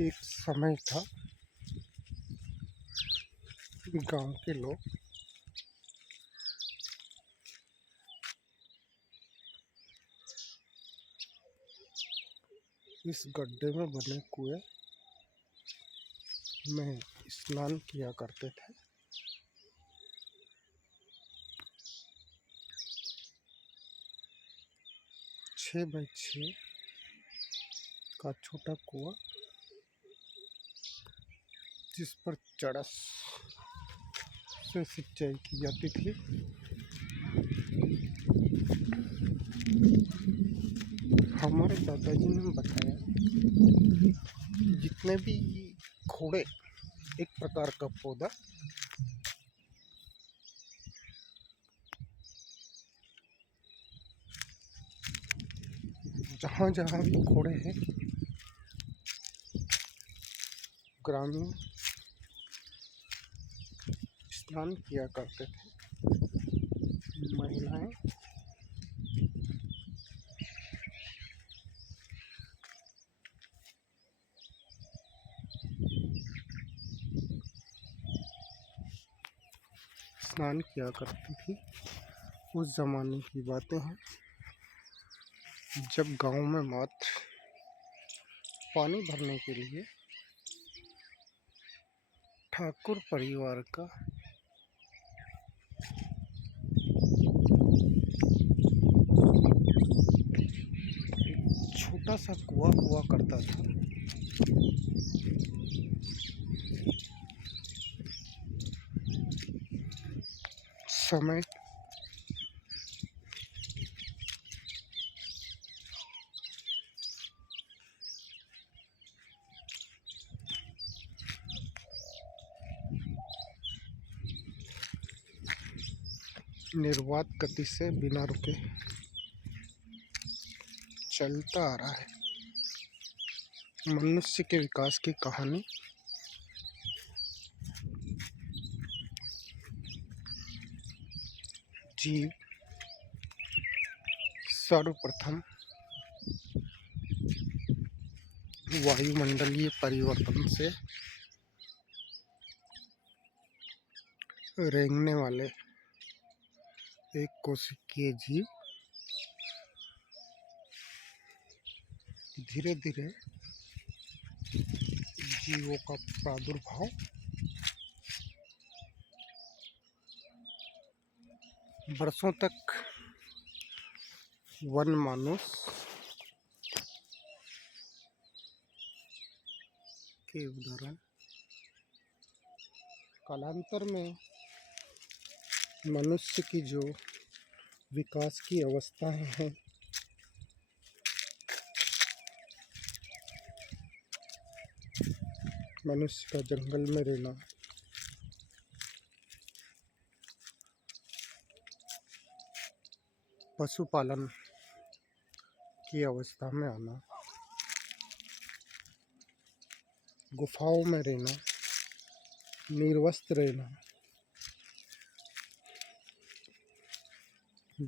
एक समय था, गांव के लोग इस गड्ढे में बने कुएं में स्नान किया करते थे। छः बाई छः का छोटा कुआं, जिस पर चरस से सिंचाई की जाती थी। हमारे दादाजी ने बताया कि जितने भी खोड़े, एक प्रकार का पौधा, जहाँ जहाँ भी खोड़े हैं, ग्रामीण स्नान किया करते थे। महिलाएं स्नान किया करती थी। उस जमाने की बातें हैं, जब गांव में मात्र पानी भरने के लिए ठाकुर परिवार का छोटा सा कुआं हुआ करता था। समय निर्वात गति से बिना रुके चलता आ रहा है। मनुष्य के विकास की कहानी जीव सर्वप्रथम वायुमंडलीय परिवर्तन से रेंगने वाले एक कोशिकीय जीव धीरे धीरे जीवों का प्रादुर्भाव वर्षों तक वन मानुष के उदाहरण, कालांतर में मनुष्य की जो विकास की अवस्थाएं हैं, मनुष्य का जंगल में रहना, पशुपालन की अवस्था में आना, गुफाओं में रहना, निर्वस्त्र रहना,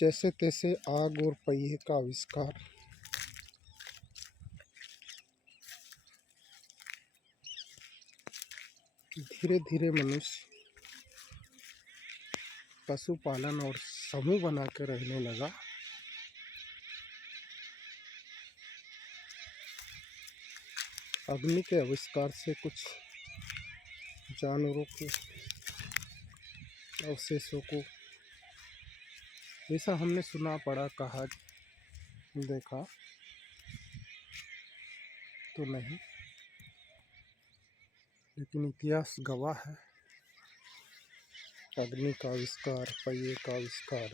जैसे तैसे आग और पहिए का आविष्कार, धीरे धीरे मनुष्य पशुपालन और समूह बना कर रहने लगा। अग्नि के आविष्कार से कुछ जानवरों के अवशेषों को, ऐसा हमने सुना, पढ़ा, कहा, देखा तो नहीं, लेकिन इतिहास गवाह है। अग्नि का आविष्कार, पहिए का आविष्कार,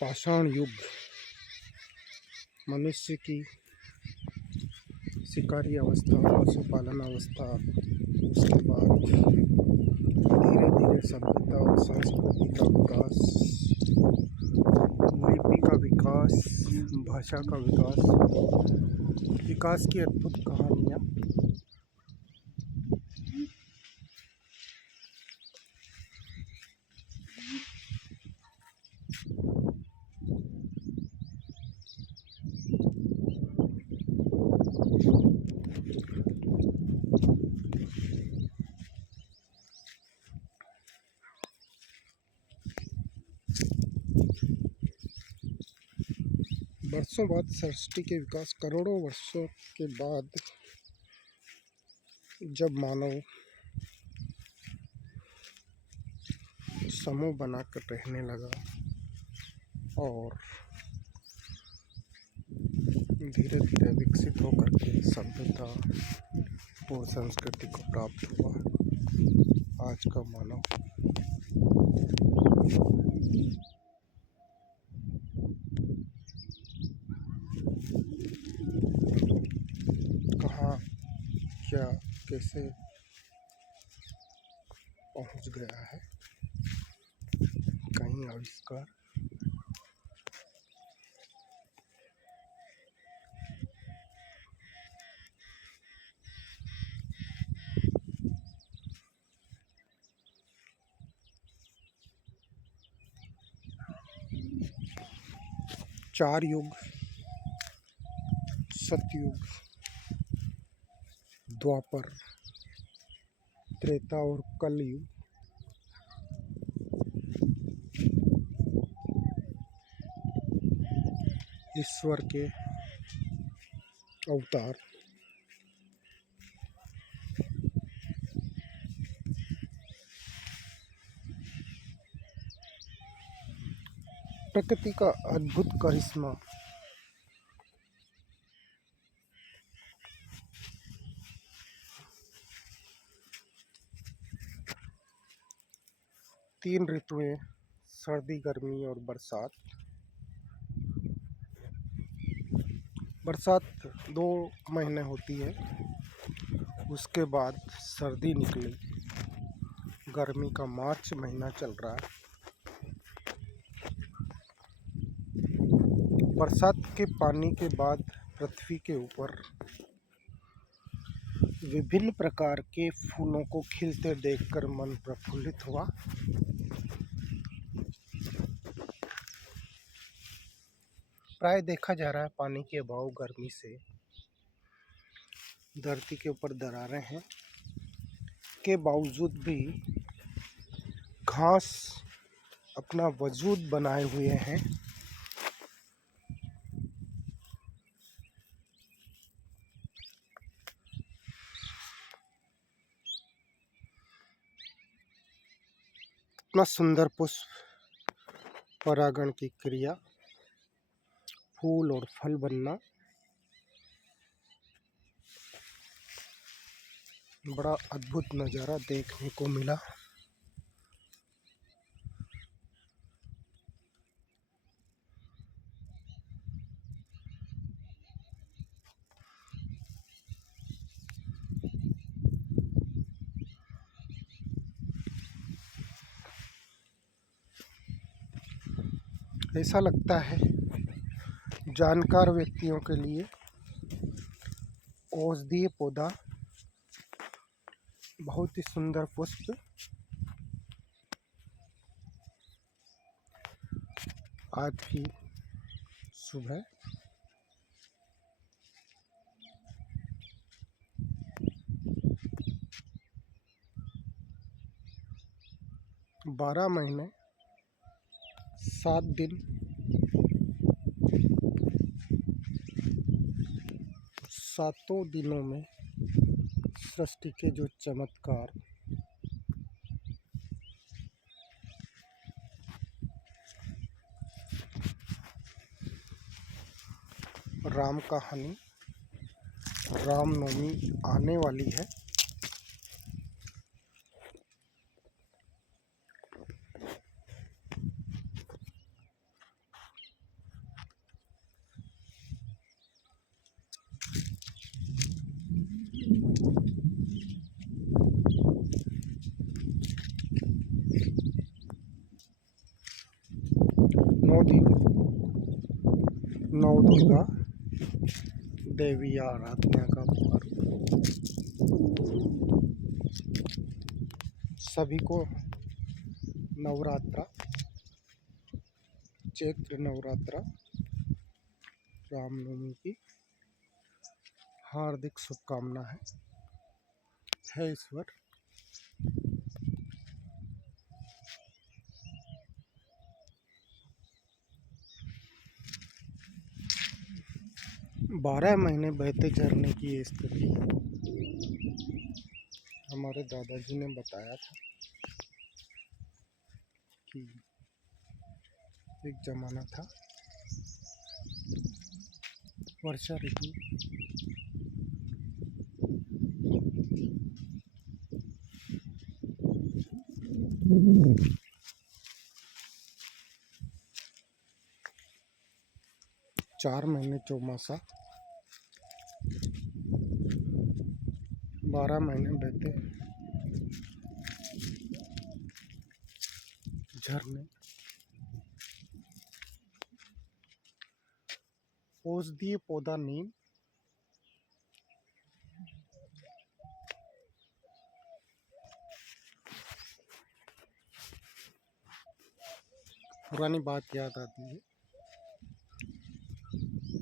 पाषाण युग, मनुष्य की शिकारी अवस्था, पशुपालन अवस्था, उसके बाद धीरे धीरे सभ्यता और संस्कृति का विकास, लिपि का विकास, भाषा का विकास की अद्भुत कहानियाँ वर्षों बाद सृष्टि के विकास, करोड़ों वर्षों के बाद जब मानव समूह बनाकर रहने लगा और धीरे धीरे विकसित होकर के सभ्यता और संस्कृति को प्राप्त हुआ। आज का मानव कहाँ, क्या, कैसे पहुंच गया है, कहीं आविष्कार, चार युग, सतयुग, द्वापर, त्रेता और कलयुग, ईश्वर के अवतार। प्रकृति का अद्भुत करिश्मा। तीन ऋतुएं, सर्दी, गर्मी और बरसात। बरसात 2 महीने होती है, उसके बाद सर्दी निकली। गर्मी का मार्च महीना चल रहा है। बरसात के पानी के बाद पृथ्वी के ऊपर विभिन्न प्रकार के फूलों को खिलते देखकर मन प्रफुल्लित हुआ। प्राय देखा जा रहा है पानी के अभाव, गर्मी से धरती के ऊपर दरारें हैं, के बावजूद भी घास अपना वजूद बनाए हुए हैं। इतना सुंदर पुष्प, परागण की क्रिया, फूल और फल बनना, बड़ा अद्भुत नज़ारा देखने को मिला। ऐसा लगता है जानकार व्यक्तियों के लिए औषधीय पौधा, बहुत ही सुंदर पुष्प। आज भी सुबह बारह महीने 7 दिन 7 दिनों में सृष्टि के जो चमत्कार, राम कहानी, रामनवमी आने वाली है। नौ दुर्गा देवी आराधना का पर्व सभी को नवरात्रा, चैत्र नवरात्रा, रामनवमी की हार्दिक शुभकामना है ईश्वर। 12 महीने बहते झरने की ये स्थिति है। हमारे दादाजी ने बताया था कि एक जमाना था, वर्षा ऋतु 4 महीने चौमासा, 12 महीने बहते झरने। औषधीय पौधा नीम, पुरानी बात याद आती है।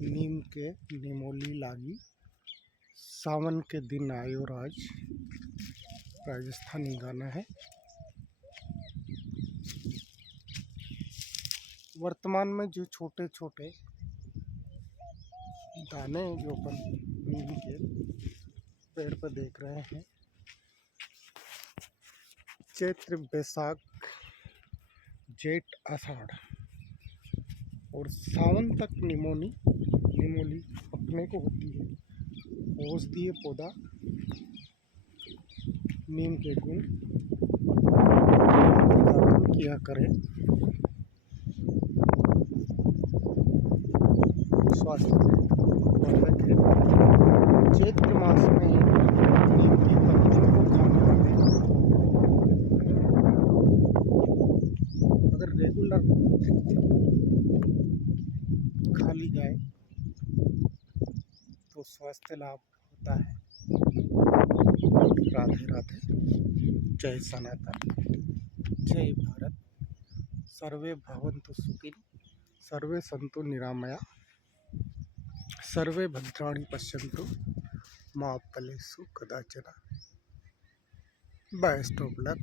नीम के निमोली लागी, सावन के दिन आयो राज, राजस्थानी गाना है। वर्तमान में जो छोटे छोटे दाने जो अपन नीम के पेड़ पर देख रहे हैं, चैत्र बैसाख जेठ आषाढ़ और सावन तक निमोली पकने को होती है। औषधीय पौधा नीम के गुण किया करें, स्वास्थ्य वर्धक है। चैत्र मास में नीम की पत्तियों को खाने वाले अगर रेगुलर खा ली जाए तो स्वास्थ्य लाभ होता है। राधे राधे, जय सनातन, जय भारत। सर्वे भवन्तु सुखिनः, सर्वे सन्तु निरामया, सर्वे भद्राणि पश्यन्तु मा फलेषु कदाचन। Best of luck.